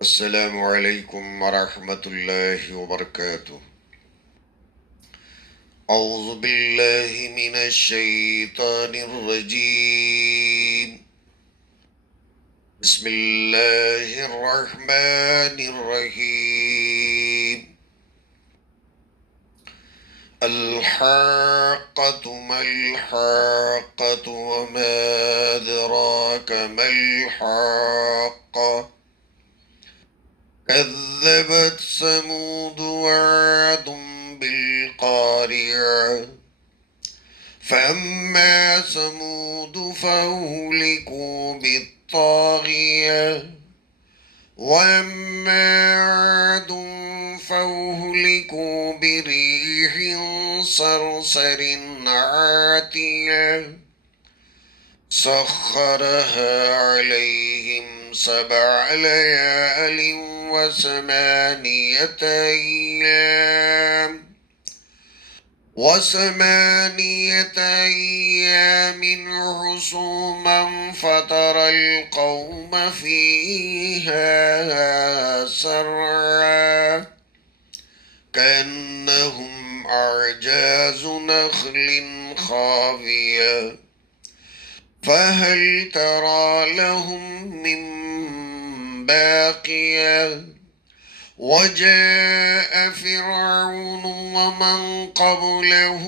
السلام علیکم ورحمۃ اللہ وبرکاتہ۔ اعوذ باللہ من الشیطان الرجیم، بسم اللہ الرحمن الرحیم۔ الحاقۃ ما الحاقۃ وما ادراک ما الحاقۃ، كذبت ثمود وعاد بالقارعة، فأما ثمود فأهلكوا بالطاغية، وأما عاد فأهلكوا بريح صرصر عاتية سخرها عليهم 7 ليال وثمانية أيام حسوما فترى القوم فيها سرعا كأنهم أعجاز نخل خاوية فهل ترى لهم من باقية. وجاء فرعون ومن قبله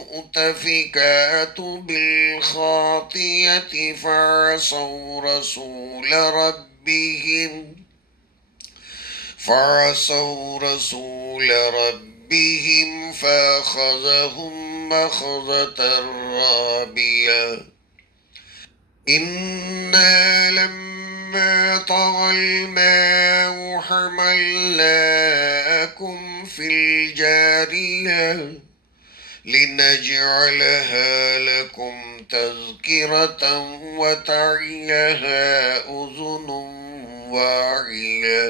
والمؤتفكات بالخاطئة فعصوا رسول ربهم فأخذهم أخذة رابية. إنا لما طغى الماء حملناكم في الجارية لنجعلها لكم تذكرة وتعيها أذن واعية.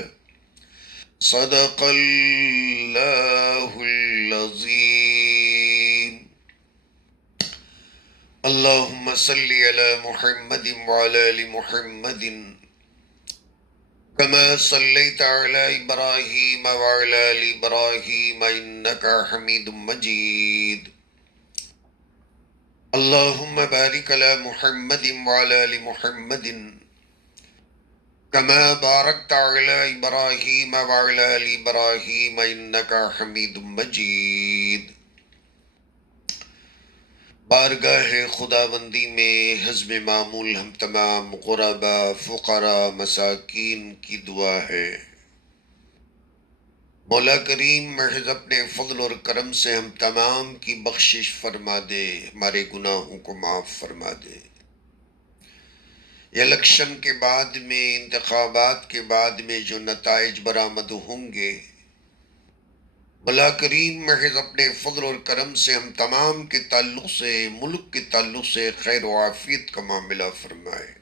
صدق اللہ العظیم۔ اللہم صلی علی محمد وعلی آل محمد کما صلیت علی ابراہیم وعلی آل ابراہیم انک حمید مجید۔ اللہم بارک علی محمد وعلی آل محمد كما باركت على إبراهيم وعلى آل إبراهيم إنك حميد مجيد۔ بارگاہ خداوندی میں حزب معمول ہم تمام غربا فقراء مساکین کی دعا ہے، مولا کریم محض اپنے فضل اور کرم سے ہم تمام کی بخشش فرما دے، ہمارے گناہوں کو معاف فرما دے۔ الیکشن کے بعد میں، انتخابات کے بعد میں جو نتائج برآمد ہوں گے، مولا کریم محض اپنے فضل اور کرم سے ہم تمام کے تعلق سے، ملک کے تعلق سے خیر و عافیت کا معاملہ فرمائے،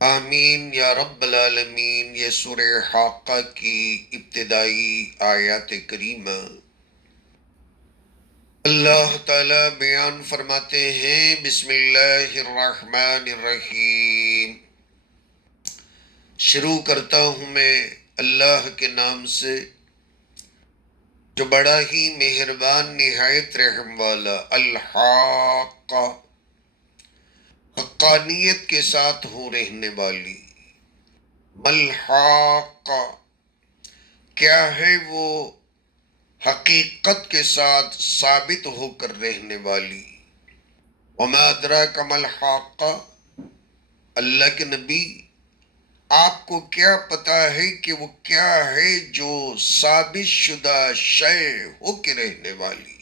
آمین یا رب العالمین۔ یہ سورہ حاقہ کی ابتدائی آیات کریمہ اللہ تعالیٰ بیان فرماتے ہیں، بسم اللہ الرحمن الرحیم۔ شروع کرتا ہوں میں اللہ کے نام سے جو بڑا ہی مہربان نہایت رحم والا۔ الحاقہ، حقانیت کے ساتھ ہو رہنے والی۔ ملحاقہ، کیا ہے وہ حقیقت کے ساتھ ثابت ہو کر رہنے والی۔ وما ادراک ما الحاقہ، اللہ کے نبی آپ کو کیا پتا ہے کہ وہ کیا ہے جو ثابت شدہ شے ہو کے رہنے والی۔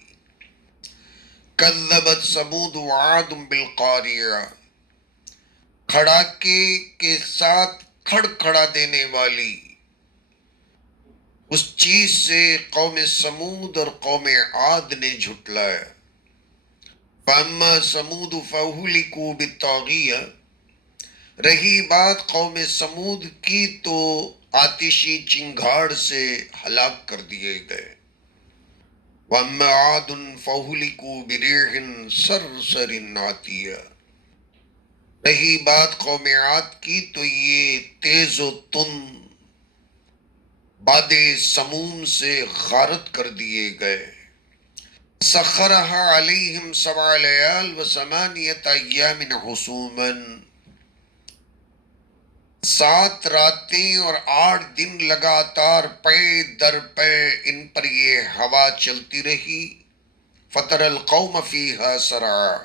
کذبت ثمود وعاد بالقاریہ، کھڑاکے کے ساتھ کھڑکھڑا دینے والی اس چیز سے قوم ثمود اور قوم عاد نے جھٹلایا۔ فاما ثمود فاہلکوا بالطاغیہ، رہی بات قوم ثمود کی تو آتشی چنگھاڑ سے ہلاک کر دیے گئے۔ وَأَمَّا عَادٌ فَأُهْلِكُوا بِرِيحٍ صَرْصَرٍ عَاتِيَةٍ، رہی بات قوم عاد کی تو یہ تیز و تند باد سموم سے غارت کر دیے گئے. سخرها علیہم 7 لیال و 8 ایام حسوما، 7 راتیں اور 8 دن لگاتار پے در پے ان پر یہ ہوا چلتی رہی. فَتَرَ الْقَوْمَ فِيهَا سَرْعَىٰ،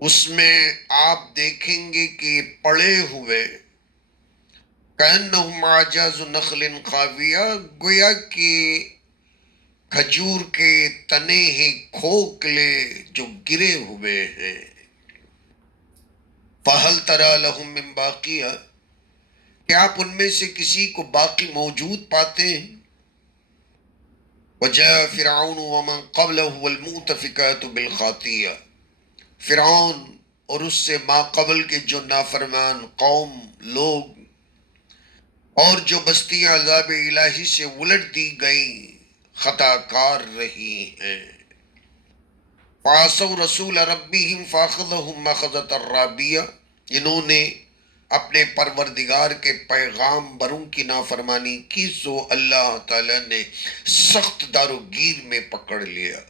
اس میں آپ دیکھیں گے کہ پڑے ہوئے كَأَنَّهُمْ أَعْجَازُ نَخْلٍ خَاوِيَةٍ، گویا کہ کھجور کے تنے ہیں کھوکھلے جو گرے ہوئے ہیں. فَهَلْ تَرَىٰ لَهُم مِّن بَاقِيَةٍ، کیا آپ ان میں سے کسی کو باقی موجود پاتے ہیں؟ وَجَاءَ فِرْعَوْنُ وَمَنْ قَبْلَهُ وَالْمُؤْتَفِكَاتُ بِالْخَاطِئَةِ، فرعون اور اس سے ما قبل کے جو نافرمان قوم لوگ اور جو بستیاں عذاب الہی سے الٹ دی گئیں خطا کار رہی ہیں. فَعَصَوْا رَسُولَ رَبِّهِمْ فَأَخَذَهُمْ أَخْذَةً رَّابِيَةً، انہوں نے اپنے پروردگار کے پیغام بروں کی نافرمانی کی سو اللہ تعالیٰ نے سخت دارو گیر میں پکڑ لیا.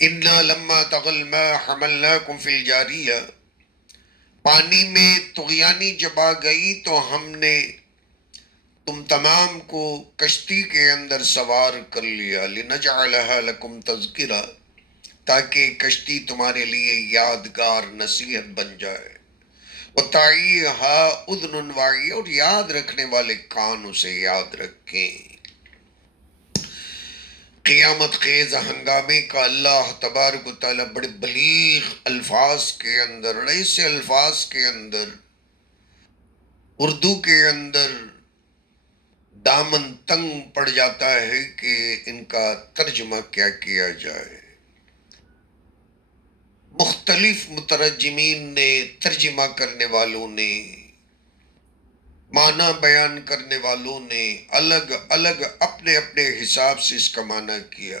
اِنَّا لَمَّا طَغَى الْمَاءُ حَمَلْنَاكُمْ فِي الْجَارِيَةِ، پانی میں طغیانی جب آ گئی تو ہم نے تم تمام کو کشتی کے اندر سوار کر لیا. لِنَجْعَلَهَا لَكُمْ تَذْكِرَةً، تاکہ کشتی تمہارے لیے یادگار نصیحت بن جائے. وَتَعِيهَا أُذْنٌ وَاعِيَةٌ، اور یاد رکھنے والے کان اسے یاد رکھیں. قیامت خیز ہنگامے کا اللہ تبارک و تعالیٰ بڑے بلیغ الفاظ کے اندر، ایسے الفاظ کے اندر اردو کے اندر دامن تنگ پڑ جاتا ہے کہ ان کا ترجمہ کیا کیا جائے. مختلف مترجمین نے، ترجمہ کرنے والوں نے، معنی بیان کرنے والوں نے الگ الگ اپنے اپنے حساب سے اس کا معنی کیا.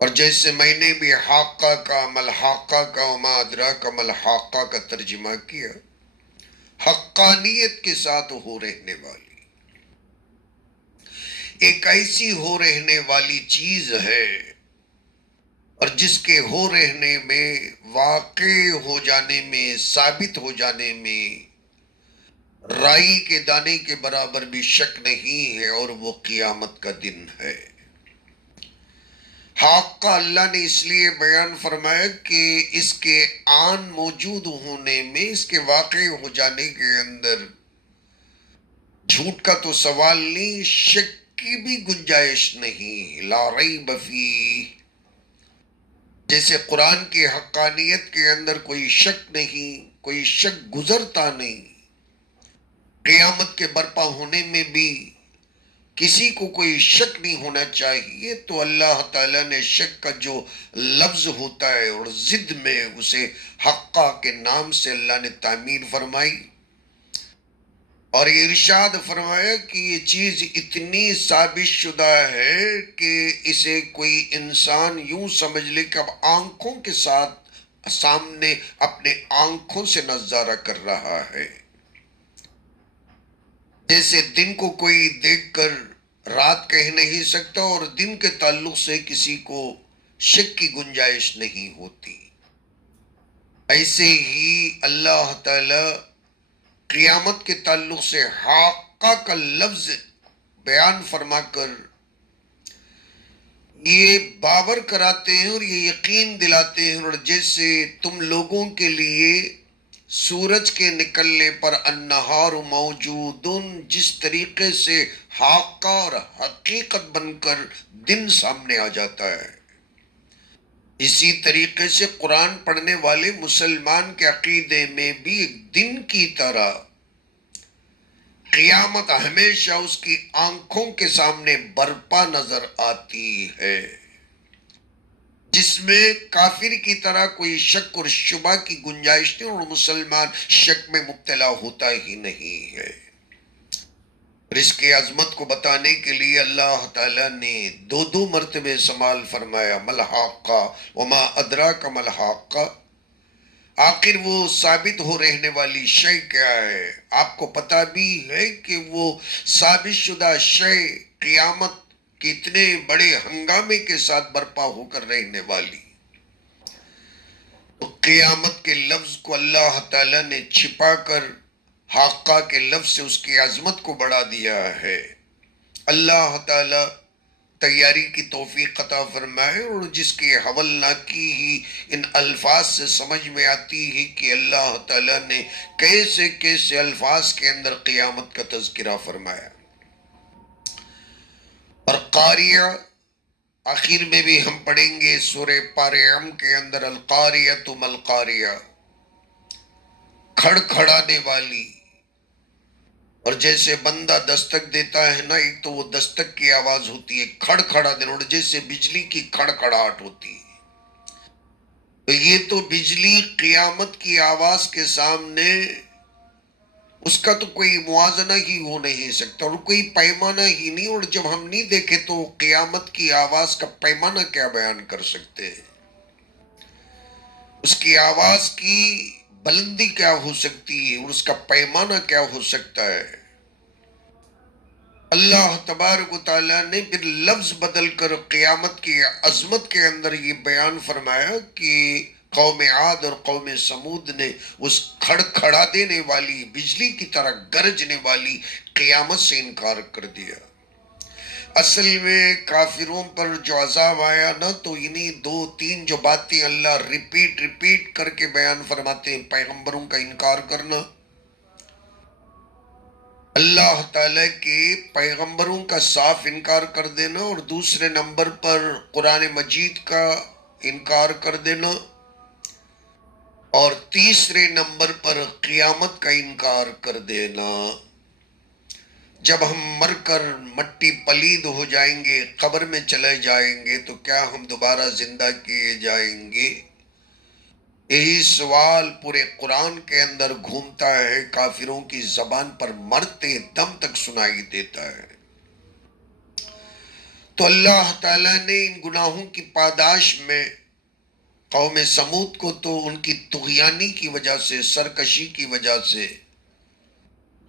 اور جیسے میں نے بھی حاقہ کا ملحاقہ کا وما ادراک ملحاقہ کا ترجمہ کیا، حقانیت کے ساتھ ہو رہنے والی، ایک ایسی ہو رہنے والی چیز ہے اور جس کے ہو رہنے میں، واقع ہو جانے میں، ثابت ہو جانے میں رائی کے دانے کے برابر بھی شک نہیں ہے، اور وہ قیامت کا دن ہے. حق کا اللہ نے اس لیے بیان فرمایا کہ اس کے آن موجود ہونے میں، اس کے واقع ہو جانے کے اندر جھوٹ کا تو سوال نہیں، شک کی بھی گنجائش نہیں. لا ریب فیہ، جیسے قرآن کی حقانیت کے اندر کوئی شک نہیں، کوئی شک گزرتا نہیں، قیامت کے برپا ہونے میں بھی کسی کو کوئی شک نہیں ہونا چاہیے. تو اللہ تعالیٰ نے شک کا جو لفظ ہوتا ہے اور ضد میں اسے حقہ کے نام سے اللہ نے تعمیر فرمائی، اور یہ ارشاد فرمایا کہ یہ چیز اتنی ثابت شدہ ہے کہ اسے کوئی انسان یوں سمجھ لے کہ اب آنکھوں کے ساتھ سامنے اپنے آنکھوں سے نظارہ کر رہا ہے. جیسے دن کو کوئی دیکھ کر رات کہہ نہیں سکتا اور دن کے تعلق سے کسی کو شک کی گنجائش نہیں ہوتی، ایسے ہی اللہ تعالی قیامت کے تعلق سے حاقہ کا لفظ بیان فرما کر یہ باور کراتے ہیں اور یہ یقین دلاتے ہیں. اور جیسے تم لوگوں کے لیے سورج کے نکلنے پر النہار موجود، جس طریقے سے حاقہ اور حقیقت بن کر دن سامنے آ جاتا ہے، اسی طریقے سے قرآن پڑھنے والے مسلمان کے عقیدے میں بھی ایک دن کی طرح قیامت ہمیشہ اس کی آنکھوں کے سامنے برپا نظر آتی ہے، جس میں کافر کی طرح کوئی شک اور شبہ کی گنجائش نہیں، اور مسلمان شک میں مبتلا ہوتا ہی نہیں ہے. اس کی عظمت کو بتانے کے لیے اللہ تعالیٰ نے دو مرتبہ استعمال فرمایا، ملحاقہ وما ادراک ملحاقہ. آخر وہ ثابت ہو رہنے والی شے کیا ہے؟ آپ کو پتہ بھی ہے کہ وہ ثابت شدہ شے قیامت کے اتنے بڑے ہنگامے کے ساتھ برپا ہو کر رہنے والی. تو قیامت کے لفظ کو اللہ تعالیٰ نے چھپا کر حاقہ کے لفظ سے اس کی عظمت کو بڑھا دیا ہے. اللہ تعالیٰ تیاری کی توفیق عطا فرمائے، اور جس کے حوالہ کی ہی ان الفاظ سے سمجھ میں آتی ہے کہ اللہ تعالیٰ نے کیسے کیسے الفاظ کے اندر قیامت کا تذکرہ فرمایا. اور قاریہ آخر میں بھی ہم پڑھیں گے سورہ پارعم کے اندر، القاریۃ ما القاریہ، کھڑ کھڑانے والی. اور جیسے بندہ دستک دیتا ہے نا، ایک تو وہ دستک کی آواز ہوتی ہے، کھڑ کھڑا دینا، اور جیسے بجلی کی کھڑکھڑاہٹ ہوتی ہے. تو یہ تو بجلی قیامت کی آواز کے سامنے اس کا تو کوئی موازنہ ہی ہو نہیں سکتا، اور کوئی پیمانہ ہی نہیں. اور جب ہم نہیں دیکھے تو قیامت کی آواز کا پیمانہ کیا بیان کر سکتے ہیں؟ اس کی آواز کی بلندی کیا ہو سکتی ہے، اور اس کا پیمانہ کیا ہو سکتا ہے؟ اللہ تبارک و تعالیٰ نے پھر لفظ بدل کر قیامت کی عظمت کے اندر یہ بیان فرمایا کہ قوم عاد اور قوم سمود نے اس کھڑکھڑا دینے والی بجلی کی طرح گرجنے والی قیامت سے انکار کر دیا. اصل میں کافروں پر جو عذاب آیا نا، تو انہی دو تین جو باتیں اللہ ریپیٹ کر کے بیان فرماتے ہیں: پیغمبروں کا انکار کرنا، اللہ تعالیٰ کے پیغمبروں کا صاف انکار کر دینا، اور دوسرے نمبر پر قرآن مجید کا انکار کر دینا، اور تیسرے نمبر پر قیامت کا انکار کر دینا. جب ہم مر کر مٹی پلید ہو جائیں گے، قبر میں چلے جائیں گے، تو کیا ہم دوبارہ زندہ کیے جائیں گے؟ یہی سوال پورے قرآن کے اندر گھومتا ہے، کافروں کی زبان پر مرتے دم تک سنائی دیتا ہے. تو اللہ تعالیٰ نے ان گناہوں کی پاداش میں قوم سمود کو تو ان کی طغیانی کی وجہ سے، سرکشی کی وجہ سے،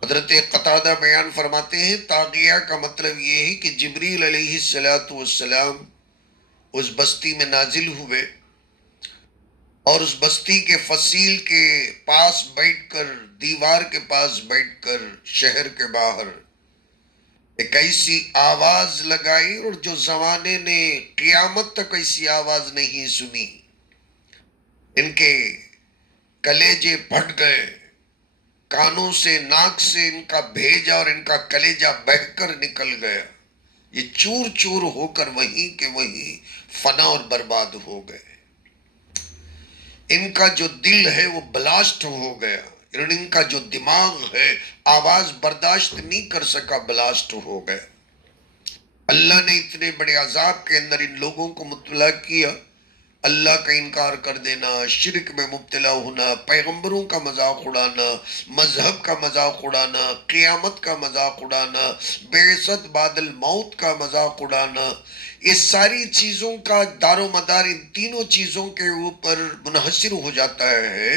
حضرت قتادہ بیان فرماتے ہیں طاغیہ کا مطلب یہ ہے کہ جبریل علیہ السلام اس بستی میں نازل ہوئے، اور اس بستی کے فصیل کے پاس بیٹھ کر، دیوار کے پاس بیٹھ کر شہر کے باہر ایک ایسی آواز لگائی، اور جو زمانے نے قیامت تک ایسی آواز نہیں سنی. ان کے کلیجے پھٹ گئے، کانوں سے، ناک سے ان کا بھیجا اور ان کا کلیجہ بہہ کر نکل گیا. یہ چور چور ہو کر وہیں کے وہیں فنا اور برباد ہو گئے. ان کا جو دل ہے وہ بلاسٹ ہو گیا، ان کا جو دماغ ہے آواز برداشت نہیں کر سکا، بلاسٹ ہو گیا. اللہ نے اتنے بڑے عذاب کے اندر ان لوگوں کو مبتلا کیا. اللہ کا انکار کر دینا، شرک میں مبتلا ہونا، پیغمبروں کا مذاق اڑانا، مذہب کا مذاق اڑانا، قیامت کا مذاق اڑانا، بعثت بعد الموت کا مذاق اڑانا، یہ ساری چیزوں کا دار و مدار ان تینوں چیزوں کے اوپر منحصر ہو جاتا ہے.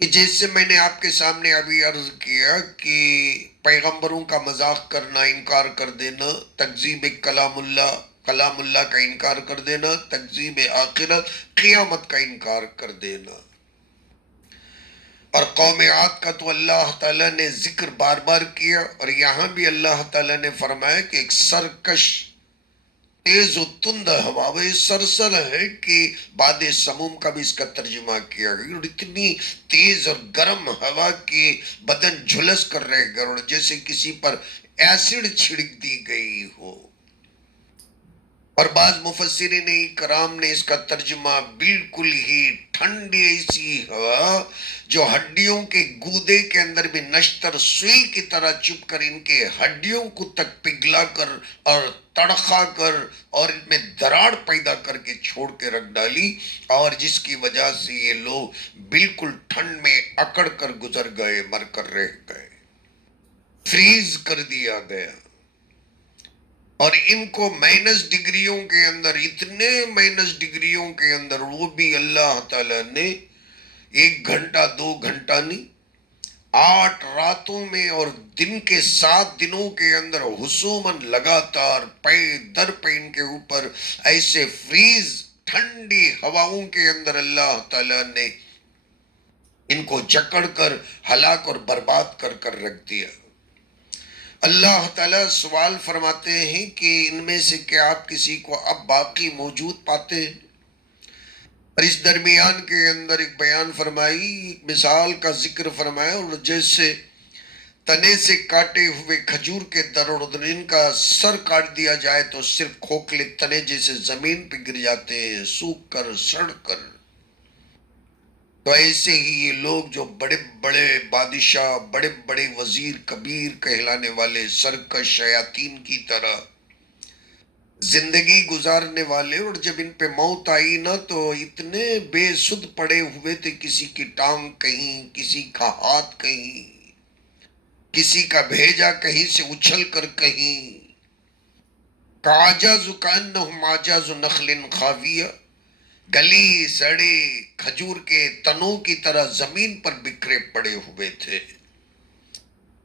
کہ جیسے میں نے آپ کے سامنے ابھی عرض کیا کہ پیغمبروں کا مذاق کرنا، انکار کر دینا، تکذیب کلام اللہ کا انکار کر دینا، تکذیب آخرت، قیامت کا انکار کر دینا. اور قوم عاد کا تو اللہ تعالیٰ نے ذکر بار بار کیا، اور یہاں بھی اللہ تعالیٰ نے فرمایا کہ ایک سرکش، تیز و تند ہوا، وہ سرسر ہے کہ باد سموم کا بھی اس کا ترجمہ کیا گیا. اور اتنی تیز اور گرم ہوا کہ بدن جھلس کر رہ گیا، اور جیسے کسی پر ایسڈ چھڑک دی گئی ہو. اور بعض مفسرین کرام نے اس کا ترجمہ بالکل ہی ٹھنڈی ایسی ہوا جو ہڈیوں کے گودے کے اندر بھی نشتر سوئی کی طرح چپ کر ان کے ہڈیوں کو تک پگھلا کر اور تڑخا کر اور ان میں دراڑ پیدا کر کے چھوڑ کے رکھ ڈالی، اور جس کی وجہ سے یہ لوگ بالکل ٹھنڈ میں اکڑ کر گزر گئے، مر کر رہ گئے، فریز کر دیا گیا. اور ان کو مائنس ڈگریوں کے اندر، اتنے مائنس ڈگریوں کے اندر، وہ بھی اللہ تعالیٰ نے 1 گھنٹہ 2 گھنٹہ نہیں، 8 راتوں میں اور دن کے 7 دنوں کے اندر حسوماً لگاتار پے در پے ان کے اوپر ایسے فریز ٹھنڈی ہواؤں کے اندر اللہ تعالیٰ نے ان کو جکڑ کر ہلاک اور برباد کر کر رکھ دیا۔ اللہ تعالیٰ سوال فرماتے ہیں کہ ان میں سے کیا آپ کسی کو اب باقی موجود پاتے ہیں؟ اور اس درمیان کے اندر ایک بیان فرمائی، ایک مثال کا ذکر فرمایا، اور جیسے تنے سے کاٹے ہوئے کھجور کے در اور ان کا سر کاٹ دیا جائے تو صرف کھوکھلے تنے جیسے زمین پہ گر جاتے ہیں، سوکھ کر سڑ کر۔ تو ایسے ہی یہ لوگ جو بڑے بڑے بادشاہ، بڑے بڑے وزیر کبیر کہلانے والے سرکش شیاطین کی طرح زندگی گزارنے والے، اور جب ان پہ موت آئی نا تو اتنے بے سدھ پڑے ہوئے تھے، کسی کی ٹانگ کہیں، کسی کا ہاتھ کہیں، کسی کا بھیجا کہیں سے اچھل کر کہیں، کاجاز کانہم عجاز نخل خاویہ، گلی سڑے کھجور کے تنوں کی طرح زمین پر بکھرے پڑے ہوئے تھے۔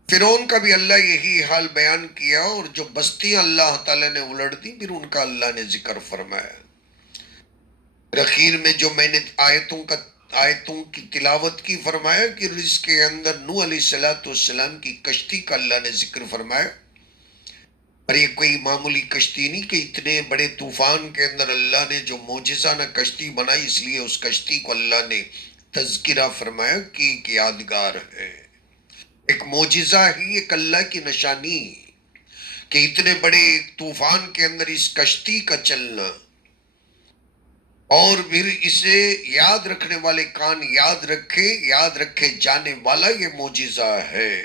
فرعون کا بھی اللہ یہی حال بیان کیا، اور جو بستیاں اللہ تعالیٰ نے الٹ دی پھر ان کا اللہ نے ذکر فرمایا۔ اخیر میں جو میں نے آیتوں کی تلاوت کی، فرمایا کہ اس کے اندر نوح علیہ السلام کی کشتی کا اللہ نے ذکر فرمایا، اور یہ کوئی معمولی کشتی نہیں کہ اتنے بڑے طوفان کے اندر اللہ نے جو معجزانہ کشتی بنائی، اس لیے اس کشتی کو اللہ نے تذکرہ فرمایا کہ ایک یادگار ہے، ایک معجزہ ہی، ایک اللہ کی نشانی کہ اتنے بڑے طوفان کے اندر اس کشتی کا چلنا، اور پھر اسے یاد رکھنے والے کان یاد رکھے جانے والا یہ معجزہ ہے۔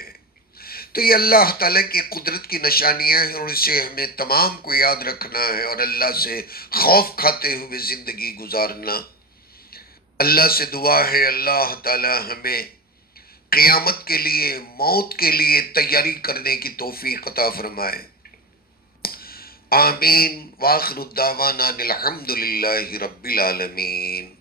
تو یہ اللہ تعالیٰ کی قدرت کی نشانیاں ہیں، اور اسے ہمیں تمام کو یاد رکھنا ہے اور اللہ سے خوف کھاتے ہوئے زندگی گزارنا۔ اللہ سے دعا ہے اللہ تعالیٰ ہمیں قیامت کے لیے، موت کے لیے تیاری کرنے کی توفیق عطا فرمائے۔ آمین۔ وآخر الدعوانا الحمدللہ رب العالمین۔